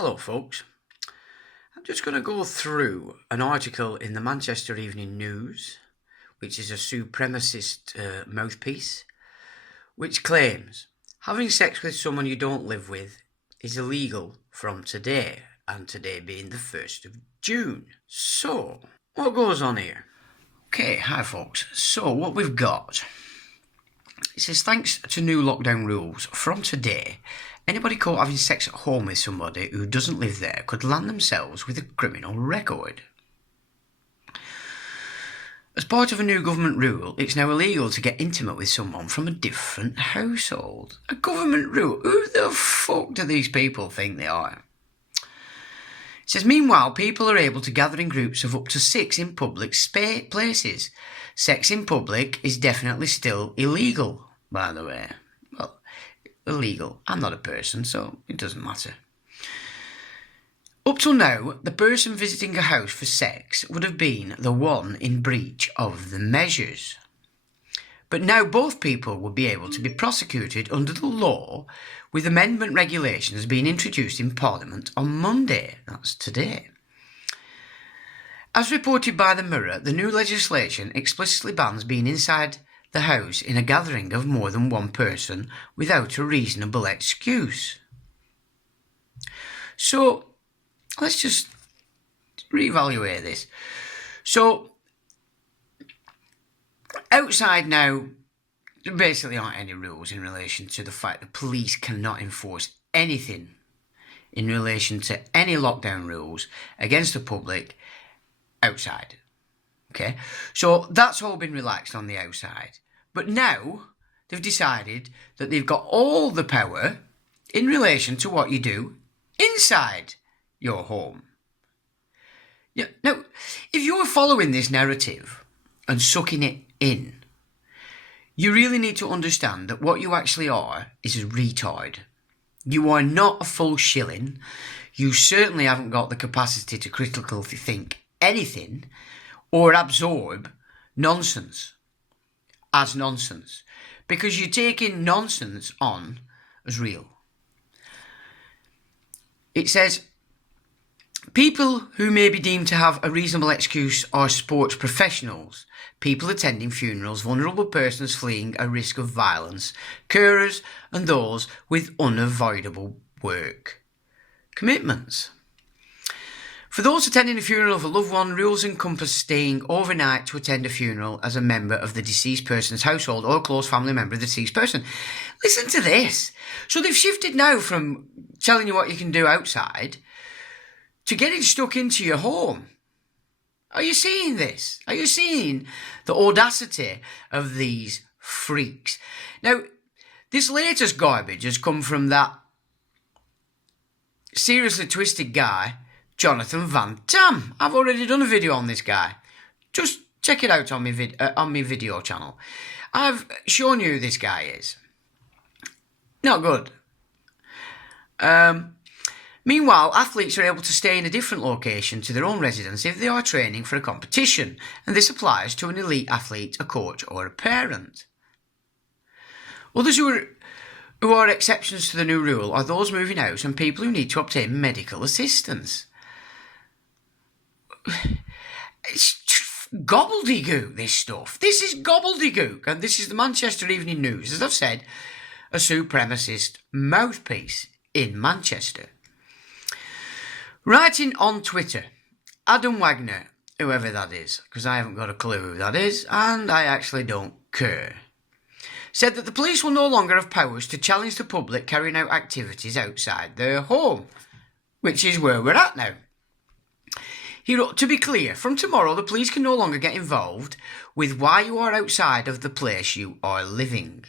Hello folks, I'm just going to go through an article in the Manchester Evening News, which is a supremacist mouthpiece, which claims having sex with someone you don't live with is illegal from today, and today being the 1st of June. So, what goes on here? Okay, hi folks. So what we've got, it says, thanks to new lockdown rules, from today, anybody caught having sex at home with somebody who doesn't live there could land themselves with a criminal record. As part of a new government rule, it's now illegal to get intimate with someone from a different household. A government rule? Who the fuck do these people think they are? It says, meanwhile, people are able to gather in groups of up to 6 in public places. Sex in public is definitely still illegal, by the way. Well, illegal. I'm not a person, so it doesn't matter. Up till now, the person visiting a house for sex would have been the one in breach of the measures. But now both people would be able to be prosecuted under the law, with amendment regulations being introduced in Parliament on Monday. That's today. As reported by the Mirror, the new legislation explicitly bans being inside the house in a gathering of more than one person without a reasonable excuse. So, let's just reevaluate this. So, outside now, there basically aren't any rules in relation to the fact that police cannot enforce anything in relation to any lockdown rules against the public outside. Okay, so that's all been relaxed on the outside. But now they've decided that they've got all the power in relation to what you do inside your home. Yeah, now, if you're following this narrative and sucking it in, you really need to understand that what you actually are is a retard. You are not a full shilling. You certainly haven't got the capacity to critically think anything or absorb nonsense as nonsense, because you're taking nonsense on as real. It says, people who may be deemed to have a reasonable excuse are sports professionals, people attending funerals, vulnerable persons fleeing a risk of violence, carers, and those with unavoidable work commitments. For those attending a funeral of a loved one, rules encompass staying overnight to attend a funeral as a member of the deceased person's household or a close family member of the deceased person. Listen to this. So they've shifted now from telling you what you can do outside to getting stuck into your home. Are you seeing this? Are you seeing the audacity of these freaks? Now, this latest garbage has come from that seriously twisted guy, Jonathan Van Tam. I've already done a video on this guy. Just check it out on my video channel. I've shown you who this guy is. Not good. Meanwhile, athletes are able to stay in a different location to their own residence if they are training for a competition, and this applies to an elite athlete, a coach, or a parent. Others who are exceptions to the new rule are those moving out and people who need to obtain medical assistance. It's gobbledygook, this stuff. This is gobbledygook, and this is the Manchester Evening News, as I've said, a supremacist mouthpiece in Manchester. Writing on Twitter, Adam Wagner, whoever that is, because I haven't got a clue who that is, and I actually don't care, said that the police will no longer have powers to challenge the public carrying out activities outside their home, which is where we're at now. He wrote, to be clear, from tomorrow the police can no longer get involved with why you are outside of the place you are living.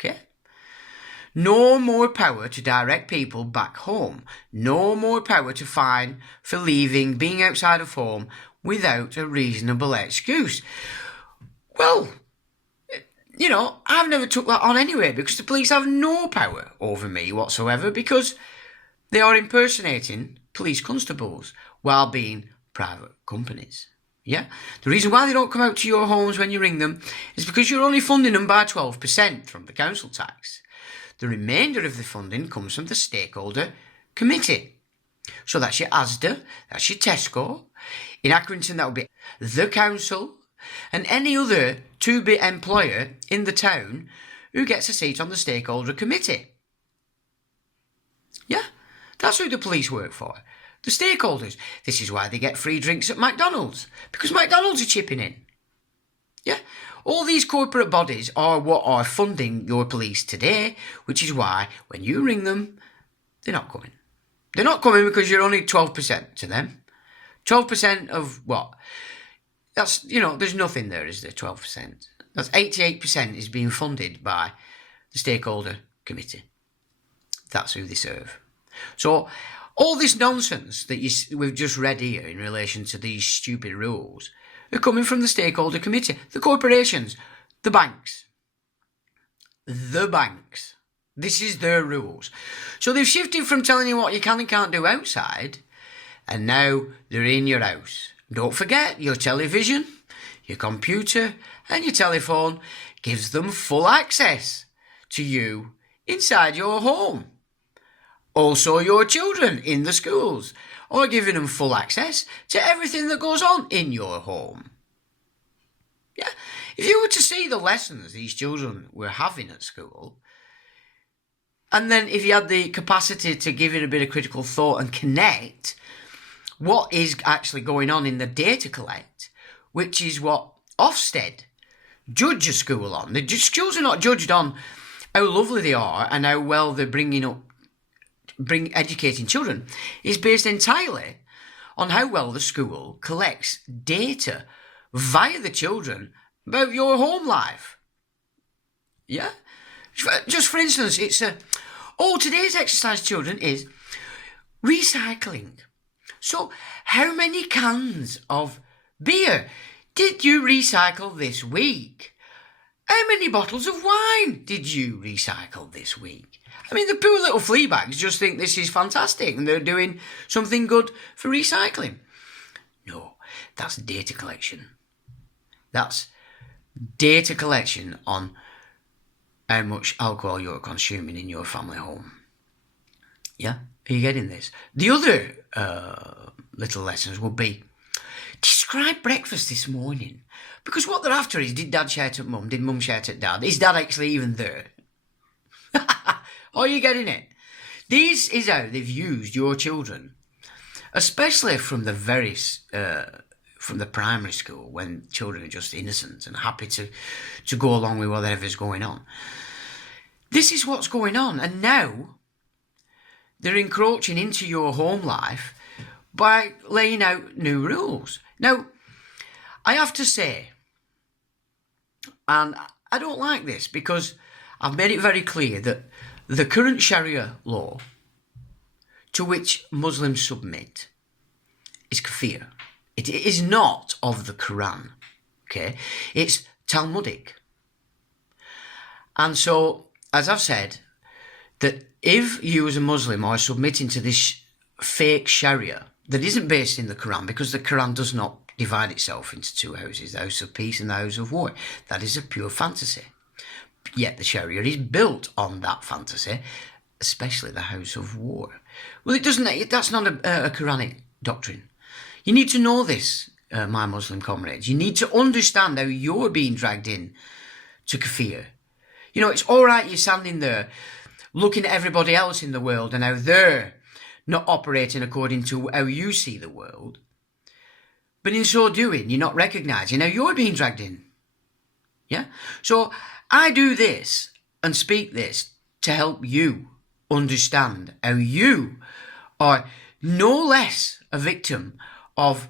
Okay? No more power to direct people back home. No more power to fine for leaving, being outside of home without a reasonable excuse. Well, you know, I've never took that on anyway, because the police have no power over me whatsoever, because they are impersonating police constables while being private companies. Yeah? The reason why they don't come out to your homes when you ring them is because you're only funding them by 12% from the council tax. The remainder of the funding comes from the stakeholder Committee. So that's your Asda, that's your Tesco. In Accrington, that would be the council and any other to-be employer in the town who gets a seat on the stakeholder committee. Yeah, that's who the police work for. The stakeholders. This is why they get free drinks at McDonald's, because McDonald's are chipping in. Yeah, all these corporate bodies are what are funding your police today, which is why when you ring them, they're not coming. They're not coming because you're only 12% to them. 12% of what? That's, there's nothing there, is there, 12%? That's 88% is being funded by the stakeholder committee. That's who they serve. So all this nonsense that we've just read here in relation to these stupid rules are coming from the stakeholder committee, the corporations, the banks. The banks. This is their rules. So they've shifted from telling you what you can and can't do outside, and now they're in your house. Don't forget, your television, your computer, and your telephone gives them full access to you inside your home. Also, your children in the schools are giving them full access to everything that goes on in your home. Yeah, if you were to see the lessons these children were having at school, and then if you had the capacity to give it a bit of critical thought and connect what is actually going on in the data collect, which is what Ofsted judge a school on. The schools are not judged on how lovely they are and how well they're educating children. It's based entirely on how well the school collects data via the children about your home life. Yeah? Just for instance, today's exercise, children, is recycling. So, how many cans of beer did you recycle this week? How many bottles of wine did you recycle this week? I mean, the poor little flea bags just think this is fantastic and they're doing something good for recycling. No, that's data collection. That's data collection on how much alcohol you're consuming in your family home. Yeah? Are you getting this? The other little lessons will be describe breakfast this morning. Because what they're after is, did dad shout at mum? Did mum shout at dad? Is dad actually even there? Are you getting it? This is how they've used your children, especially from the from the primary school, when children are just innocent and happy to go along with whatever's going on. This is what's going on, and now they're encroaching into your home life by laying out new rules. Now, I have to say, and I don't like this because I've made it very clear that the current Sharia law to which Muslims submit is kafir. It is not of the Quran, okay? It's Talmudic. And so, as I've said, that if you as a Muslim are submitting to this fake Sharia that isn't based in the Quran, because the Quran does not divide itself into two houses, the house of peace and the house of war. That is a pure fantasy. Yet the Sharia is built on that fantasy, especially the house of war. Well, that's not a Quranic doctrine. You need to know this, my Muslim comrades. You need to understand how you're being dragged in to kafir. It's all right you're standing there looking at everybody else in the world and how they're not operating according to how you see the world. But in so doing, you're not recognising how you're being dragged in. Yeah? So I do this and speak this to help you understand how you are no less a victim of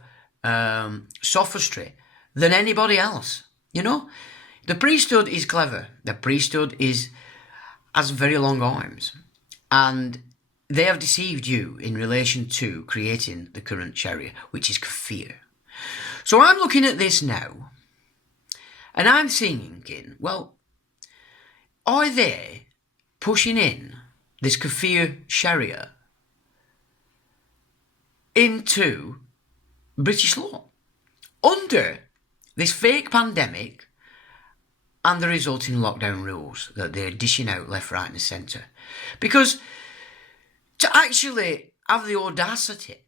sophistry than anybody else. The priesthood is clever. The priesthood has very long arms. And they have deceived you in relation to creating the current Sharia, which is kafir. So I'm looking at this now, and I'm thinking, well, are they pushing in this kafir Sharia into British law under this fake pandemic and the resulting lockdown rules that they're dishing out left, right and centre? Because to actually have the audacity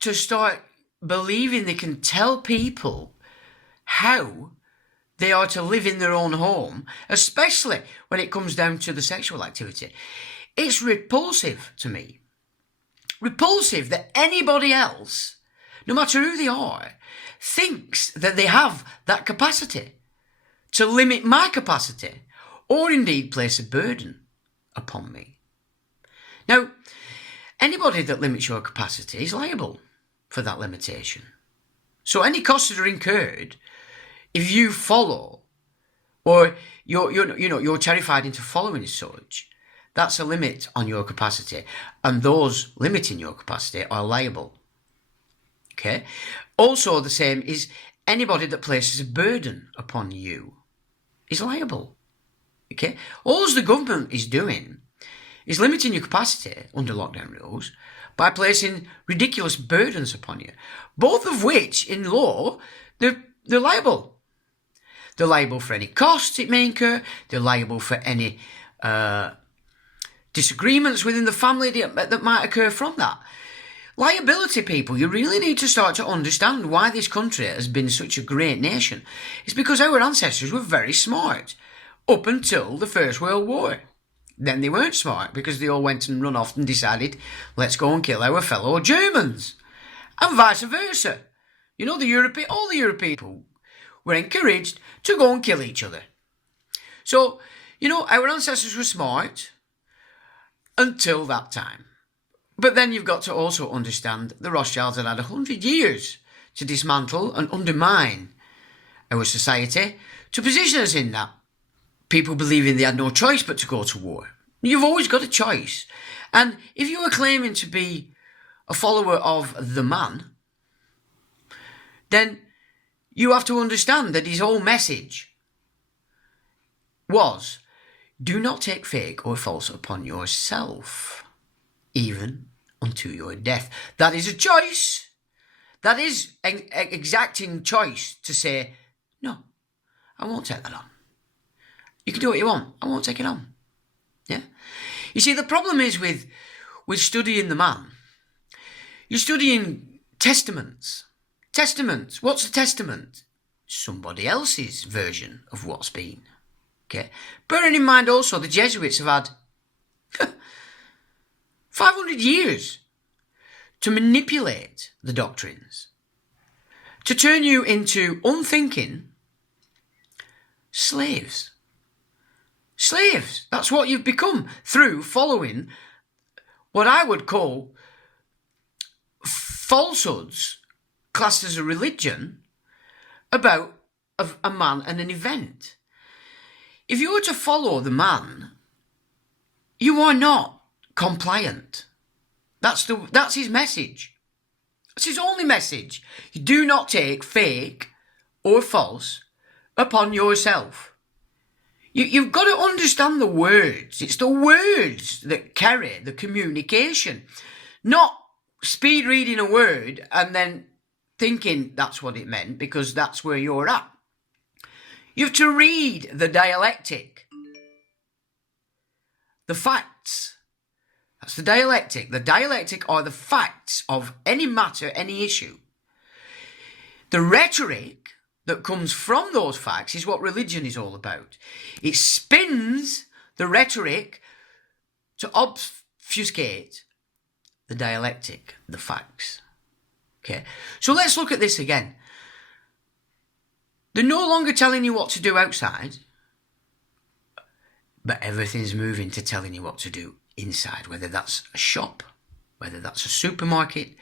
to start believing they can tell people how they are to live in their own home, especially when it comes down to the sexual activity. It's repulsive to me. Repulsive that anybody else, no matter who they are, thinks that they have that capacity to limit my capacity or indeed place a burden upon me. Now, anybody that limits your capacity is liable for that limitation. So any costs that are incurred if you follow, or you're terrified into following as such, that's a limit on your capacity, and those limiting your capacity are liable. Okay. Also, the same is anybody that places a burden upon you is liable. Okay. All the government is doing is limiting your capacity under lockdown rules by placing ridiculous burdens upon you, both of which, in law, they're liable. They're liable for any costs it may incur. They're liable for any disagreements within the family that might occur from that. Liability, people, you really need to start to understand why this country has been such a great nation. It's because our ancestors were very smart up until the First World War. Then they weren't smart because they all went and run off and decided, let's go and kill our fellow Germans. And vice versa. You know, all the European people were encouraged to go and kill each other. So, you know, our ancestors were smart until that time. But then you've got to also understand the Rothschilds had 100 years to dismantle and undermine our society to position us in that. People believing they had no choice but to go to war. You've always got a choice. And if you are claiming to be a follower of the man, then you have to understand that his whole message was, do not take fake or false upon yourself, even unto your death. That is a choice. That is an exacting choice to say, no, I won't take that on. You can do what you want. I won't take it on. Yeah. You see, the problem is with studying the man. You're studying testaments. Testaments. What's a testament? Somebody else's version of what's been. Okay. Bearing in mind also the Jesuits have had 500 years to manipulate the doctrines, to turn you into unthinking slaves. Slaves. That's what you've become through following what I would call falsehoods classed as a religion about a man and an event. If you were to follow the man, you are not compliant. That's his message. That's his only message. You do not take fake or false upon yourself. You've got to understand the words. It's the words that carry the communication, not speed reading a word and then thinking that's what it meant because that's where you're at. You have to read the dialectic, the facts. That's the dialectic. The dialectic are the facts of any matter, any issue. The rhetoric that comes from those facts is what religion is all about. It spins the rhetoric to obfuscate the dialectic, the facts. Okay, so let's look at this again. They're no longer telling you what to do outside, but everything's moving to telling you what to do inside, whether that's a shop, whether that's a supermarket.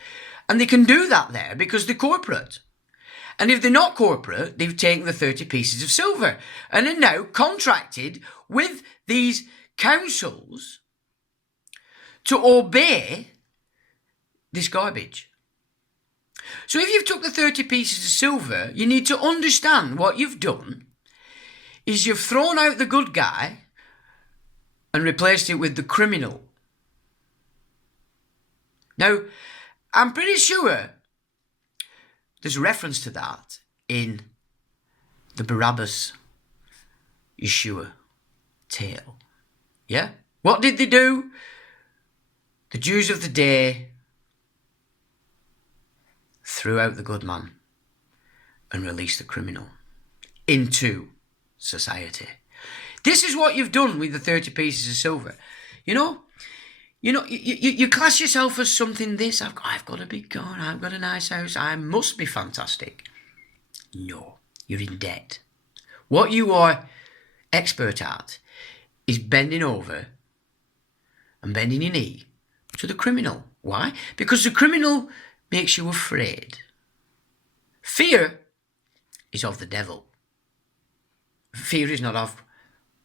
And they can do that there because they're corporate. And if they're not corporate, they've taken the 30 pieces of silver and are now contracted with these councils to obey this garbage. So if you've took the 30 pieces of silver, you need to understand what you've done is you've thrown out the good guy and replaced it with the criminal. Now, I'm pretty sure there's a reference to that in the Barabbas Yeshua tale. Yeah? What did they do? The Jews of the day threw out the good man and released the criminal into society. This is what you've done with the 30 pieces of silver. You class yourself as something this. I've got a big car, I've got a nice house, I must be fantastic. No, you're in debt. What you are expert at is bending over and bending your knee to the criminal. Why? Because the criminal makes you afraid. Fear is of the devil. Fear is not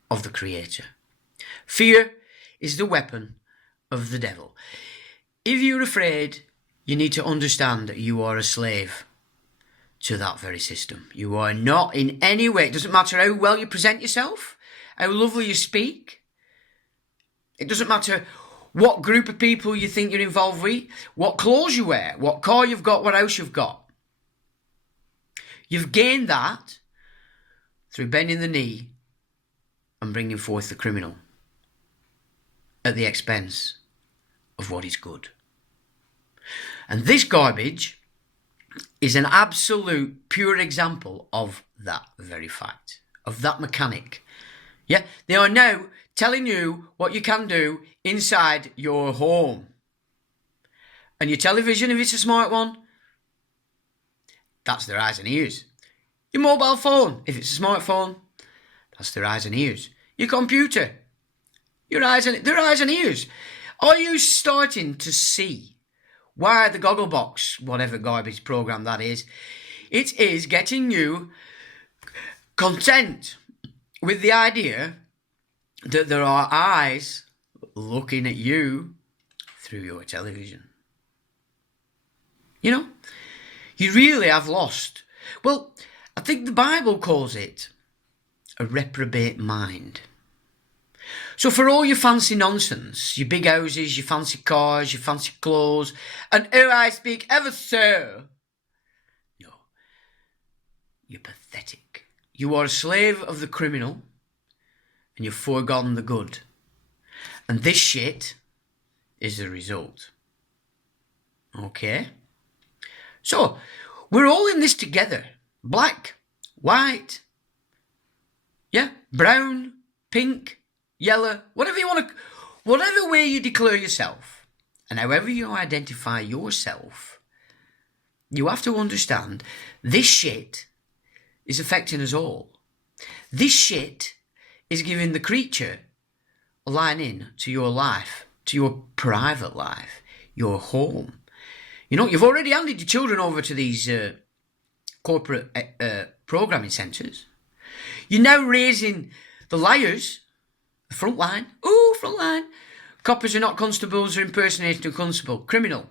of the Creator. Fear is the weapon of the devil. If you're afraid, you need to understand that you are a slave to that very system. You are not in any way, it doesn't matter how well you present yourself, how lovely you speak. It doesn't matter what group of people you think you're involved with, what clothes you wear, what car you've got, what house you've got. You've gained that through bending the knee and bringing forth the criminal at the expense of what is good. And this garbage is an absolute pure example of that very fact, of that mechanic. Yeah, they are now telling you what you can do inside your home. And your television, if it's a smart one, that's their eyes and ears. Your mobile phone, if it's a smartphone, that's their eyes and ears. Your computer, their eyes and ears. Are you starting to see why the Gogglebox, whatever garbage program that is, it is getting you content with the idea that there are eyes looking at you through your television? You really have lost. Well, I think the Bible calls it a reprobate mind. So for all your fancy nonsense, your big houses, your fancy cars, your fancy clothes, and oh, I speak ever so, no, you're pathetic. You are a slave of the criminal, and you've foregone the good. And this shit is the result. Okay? So, we're all in this together. Black, white, brown, pink, yellow, whatever you want to, whatever way you declare yourself, and however you identify yourself, you have to understand this shit is affecting us all. This shit is giving the creature a line in to your life, to your private life, your home. You've already handed your children over to these corporate programming centres. You're now raising the liars, the front line. Ooh, front line. Coppers are not constables, are impersonating a constable. Criminal.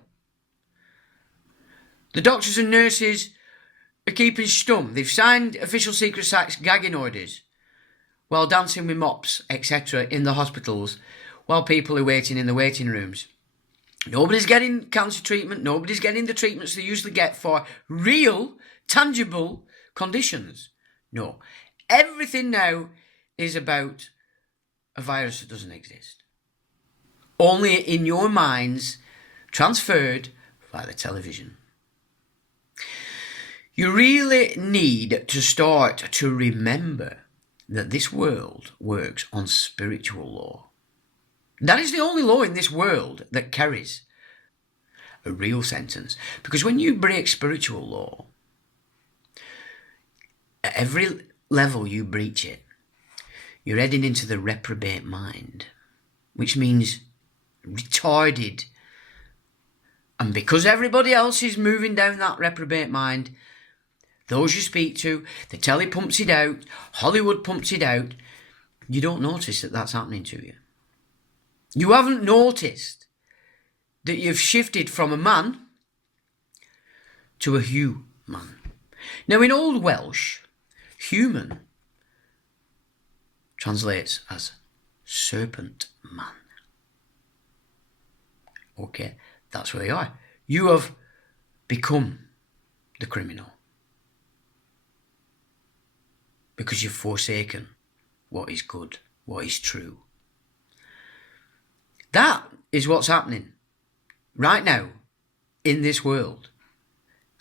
The doctors and nurses are keeping stum. They've signed official secret sex gagging orders while dancing with mops, etc. in the hospitals while people are waiting in the waiting rooms. Nobody's getting cancer treatment. Nobody's getting the treatments they usually get for real, tangible conditions. No. Everything now is about a virus that doesn't exist. Only in your minds, transferred via the television. You really need to start to remember that this world works on spiritual law. That is the only law in this world that carries a real sentence. Because when you break spiritual law, at every level you breach it, you're heading into the reprobate mind, which means retarded. And because everybody else is moving down that reprobate mind, those you speak to, the telly pumps it out, Hollywood pumps it out, you don't notice that that's happening to you. You haven't noticed that you've shifted from a man to a human. Now in Old Welsh, human translates as serpent man. Okay, that's where you are. You have become the criminal because you've forsaken what is good, what is true. That is what's happening right now in this world.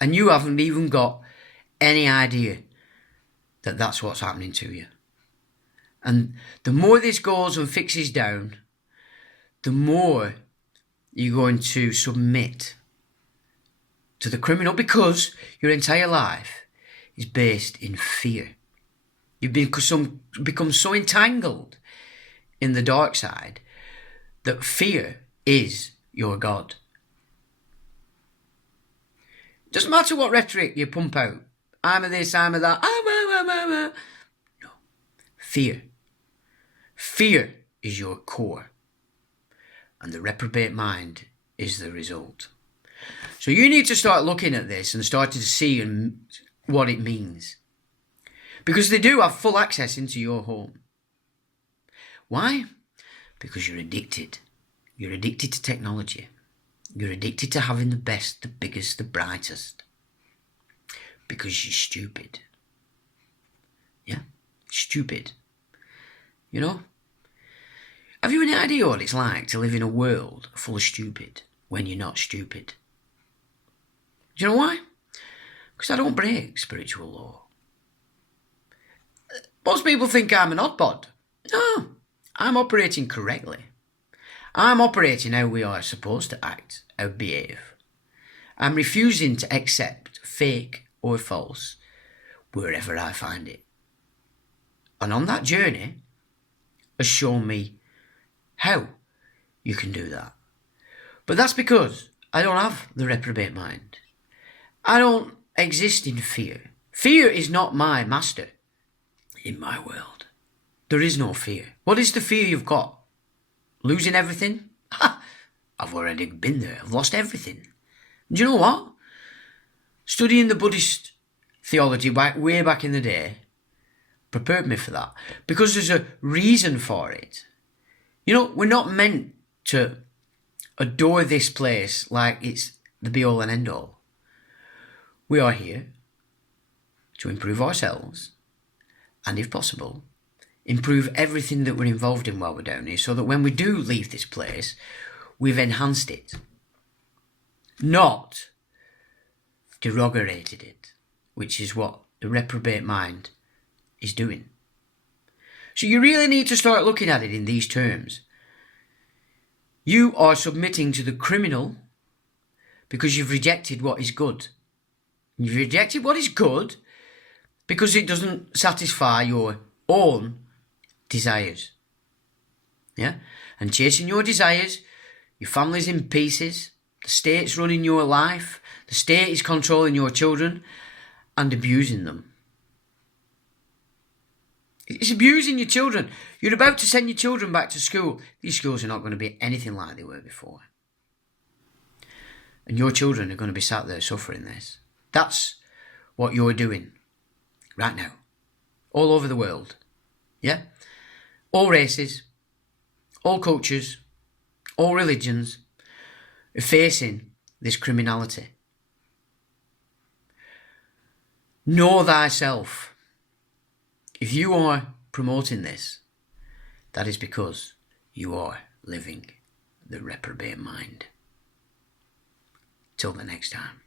And you haven't even got any idea that that's what's happening to you. And the more this goes and fixes down, the more you're going to submit to the criminal, because your entire life is based in fear. You've become so entangled in the dark side that fear is your God. Doesn't matter what rhetoric you pump out. I'm a this, I'm a that. No. Fear. Fear is your core. And the reprobate mind is the result. So you need to start looking at this and start to see what it means. Because they do have full access into your home. Why? Because you're addicted. You're addicted to technology. You're addicted to having the best, the biggest, the brightest. Because you're stupid. Yeah? Stupid. You know? Have you any idea what it's like to live in a world full of stupid when you're not stupid? Do you know why? Because I don't break spiritual law. Most people think I'm an oddbod. No, I'm operating correctly. I'm operating how we are supposed to act, how we behave. I'm refusing to accept fake or false wherever I find it. And on that journey has shown me how you can do that. But that's because I don't have the reprobate mind. I don't exist in fear. Fear is not my master in my world. There is no fear. What is the fear you've got? Losing everything? Ha! I've already been there. I've lost everything. Do you know what? Studying the Buddhist theology way back in the day prepared me for that. Because there's a reason for it. You know, we're not meant to adore this place like it's the be-all and end-all. We are here to improve ourselves and, if possible, improve everything that we're involved in while we're down here, so that when we do leave this place, we've enhanced it, not derogated it, which is what the reprobate mind is doing. So you really need to start looking at it in these terms. You are submitting to the criminal because you've rejected what is good. You've rejected what is good because it doesn't satisfy your own desires. Yeah? And chasing your desires, your family's in pieces, the state's running your life, the state is controlling your children and abusing them. It's abusing your children. You're about to send your children back to school. These schools are not going to be anything like they were before. And your children are going to be sat there suffering this. That's what you're doing right now. All over the world. Yeah? All races, all cultures, all religions are facing this criminality. Know thyself. If you are promoting this, that is because you are living the reprobate mind. Till the next time.